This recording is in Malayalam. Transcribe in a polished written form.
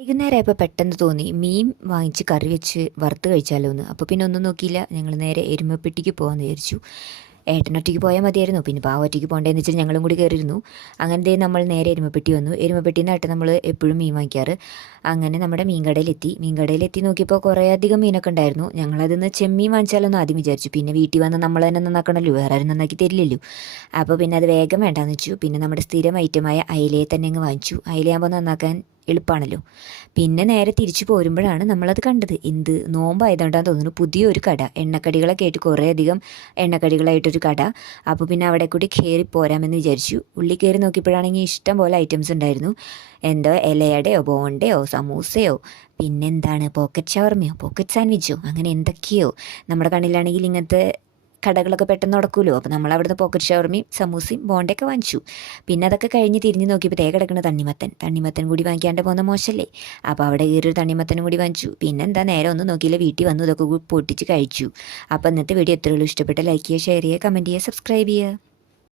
വൈകുന്നേരമായപ്പോൾ പെട്ടെന്ന് തോന്നി മീൻ വാങ്ങിച്ച് കറി വെച്ച് വറുത്ത് കഴിച്ചാലോ എന്ന്. അപ്പോൾ പിന്നെ ഒന്നും നോക്കിയില്ല, ഞങ്ങൾ നേരെ എരുമപ്പെട്ടിക്ക് പോകാമെന്ന് വിചാരിച്ചു. ഏട്ടനൊറ്റയ്ക്ക് പോയാൽ മതിയായിരുന്നു, പിന്നെ പാവ ഒറ്റയ്ക്ക് പോകേണ്ടതെന്ന് വെച്ചാൽ ഞങ്ങളും കൂടി കയറിയിരുന്നു. അങ്ങനത്തെ നമ്മൾ നേരെ എരുമപ്പെട്ടി വന്നു. എരുമപ്പെട്ടിയിൽ നിന്നായിട്ട് നമ്മൾ എപ്പോഴും മീൻ വാങ്ങിക്കാറ്. അങ്ങനെ നമ്മുടെ മീൻകടയിലെത്തി നോക്കിയപ്പോൾ കുറേ അധികം മീനൊക്കെ ഉണ്ടായിരുന്നു. ഞങ്ങളതിന്ന് ചെമ്മീൻ വാങ്ങിച്ചാലോന്ന് ആദ്യം വിചാരിച്ചു. പിന്നെ വീട്ടിൽ വന്ന് നമ്മൾ തന്നെ നന്നാക്കണമല്ലോ, വേറെ ആരും നന്നാക്കി തരില്ലല്ലോ. അപ്പോൾ പിന്നെ അത് വേഗം വേണ്ടാന്ന് വെച്ചു. പിന്നെ നമ്മുടെ സ്ഥിരം ഐറ്റമായ അയിലയെ തന്നെ അങ്ങ് വാങ്ങിച്ചു. അയിലയാകുമ്പോൾ നന്നാക്കാൻ എളുപ്പമാണല്ലോ. പിന്നെ നേരെ തിരിച്ചു പോരുമ്പോഴാണ് നമ്മളത് കണ്ടത്. എന്ത് നോമ്പായതുകൊണ്ടാന്ന് തോന്നുന്നു, പുതിയൊരു കട, എണ്ണക്കടികളൊക്കെ ആയിട്ട് കുറേയധികം എണ്ണക്കടികളായിട്ടൊരു കട. അപ്പോൾ പിന്നെ അവിടെ കൂടി കയറി പോരാമെന്ന് വിചാരിച്ചു. ഉള്ളിൽ കയറി നോക്കിയപ്പോഴാണെങ്കിൽ ഇഷ്ടം പോലെ ഐറ്റംസ് ഉണ്ടായിരുന്നു. എന്തോ ഇലയടയോ ബോണ്ടയോ സമൂസയോ പിന്നെന്താണ് പോക്കറ്റ് ഷവർമയോ പോക്കറ്റ് സാൻഡ്വിച്ചോ അങ്ങനെ എന്തൊക്കെയോ. നമ്മുടെ കണ്ണിലാണെങ്കിൽ ഇങ്ങനത്തെ കടകളൊക്കെ പെട്ടെന്ന് നടക്കുമല്ലോ. അപ്പോൾ നമ്മൾ അവിടുന്ന് പോക്കറ്റ് ഷവർമയും സമൂസയും ബോണ്ടയൊക്കെ വാങ്ങിച്ചു. പിന്നെ അതൊക്കെ കഴിഞ്ഞ് തിരിഞ്ഞ് നോക്കിയപ്പോൾ കിടക്കുന്ന തണ്ണിമത്തൻ കൂടി വാങ്ങിക്കാണ്ട് പോകുന്ന മോശമല്ലേ. അപ്പോൾ അവിടെ കയറി ഒരു തണ്ണിമത്തനും കൂടി വാങ്ങിച്ചു. പിന്നെ എന്താ നേരെ ഒന്നും നോക്കിയില്ല, വീട്ടിൽ വന്നു ഇതൊക്കെ പൊട്ടിച്ച് കഴിച്ചു. അപ്പോൾ ഇന്നത്തെ വീഡിയോ എത്രയുള്ളൂ, ഇഷ്ടപ്പെട്ട ലൈക്ക് ചെയ്യുക, ഷെയർ ചെയ്യുക, കമൻറ്റ് ചെയ്യുക, സബ്സ്ക്രൈബ് ചെയ്യുക.